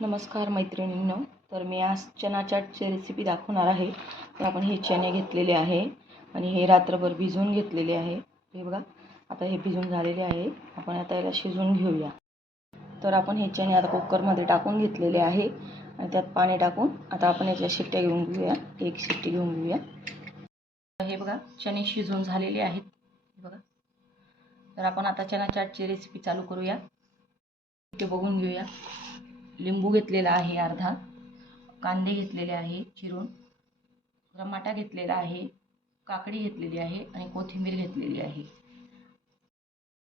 नमस्कार मैत्रिणींनो. तर मी आज चना चाटची रेसिपी दाखवणार आहे. तर आपण हे चणे घेतलेले आहे आणि हे रात्रभर भिजवून घेतलेले आहे. हे बघा आता हे भिजून झालेले आहे. आपण आता याला शिजवून घेऊया. तर आपण हे चणे आता कुकरमध्ये टाकून घेतलेले आहे आणि त्यात पाणी टाकून आता आपण याच्या शिट्ट्या घेऊन घेऊया. एक शिट्टी घेऊन घेऊया. हे बघा चणे शिजून झालेले आहेत. हे बघा. तर आपण आता चना चाटची रेसिपी चालू करूया. ते बघून घेऊया. लिंबू घेतलेला आहे अर्धा कांदे घेतलेले आहे चिरून टमाटा घेतलेला आहे काकडी घेतलेली आहे आणि कोथिंबीर घेतलेली आहे.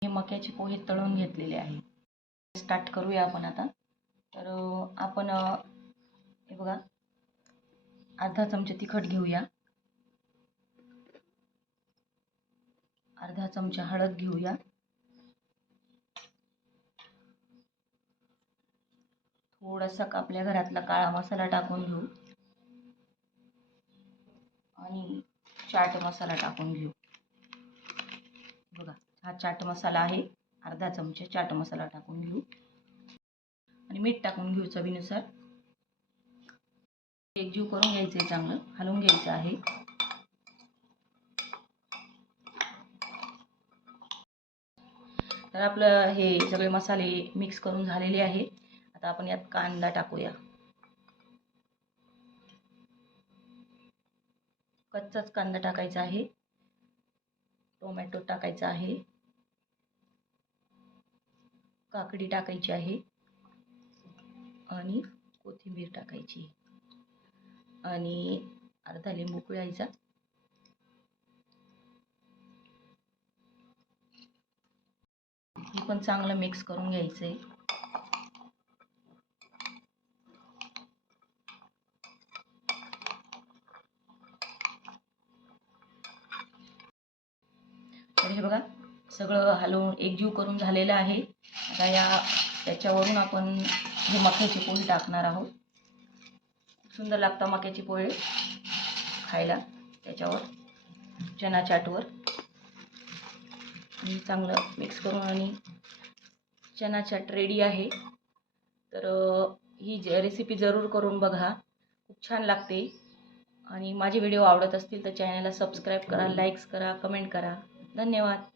हे मक्याचे पोहे तळून घेतलेले आहे. स्टार्ट करूया आपण आता. तर आपण हे बघा अर्धा चमचा तिखट घेऊया. अर्धा चमचा हळद घेऊया. थोडासा आपल्या घरातला काळा मसाला टाकून घेऊ. आणि चाट मसाला टाकून घेऊ. बघा हा चाट मसाला आहे. अर्धा चमचा चाट मसाला टाकून घेऊ. आणि मीठ टाकून घेऊ चवीनुसार. एकजीव करून घ्यायचं आहे चांगलं. हलवून घ्यायचं आहे. तर आपलं हे सगळे मसाले मिक्स करून झालेले आहे आता आपण यात कांदा टाकूया. कच्चाच कांदा टाकायचा आहे. टोमॅटो टाकायचा आहे. काकडी टाकायची आहे. आणि कोथिंबीर टाकायची. आणि अर्धा लिंबू पिळायचा. हे पण चांगलं मिक्स करून घ्यायचं आहे तर हे बघा सगळं हलवून एकजीव करून झालेलं आहे. आता या त्याच्यावरून आपण हे मक्याची पोळी टाकणार आहोत. सुंदर लागतं मक्याची पोळी खायला त्याच्यावर चना चाटवर. आणि चांगलं मिक्स करून आणि चना चाट रेडी आहे. तर ही ज रेसिपी जरूर करून बघा. खूप छान लागते. आणि माझे व्हिडिओ आवडत असतील तर चॅनलला सबस्क्राईब करा लाईक्स करा कमेंट करा. धन्यवाद.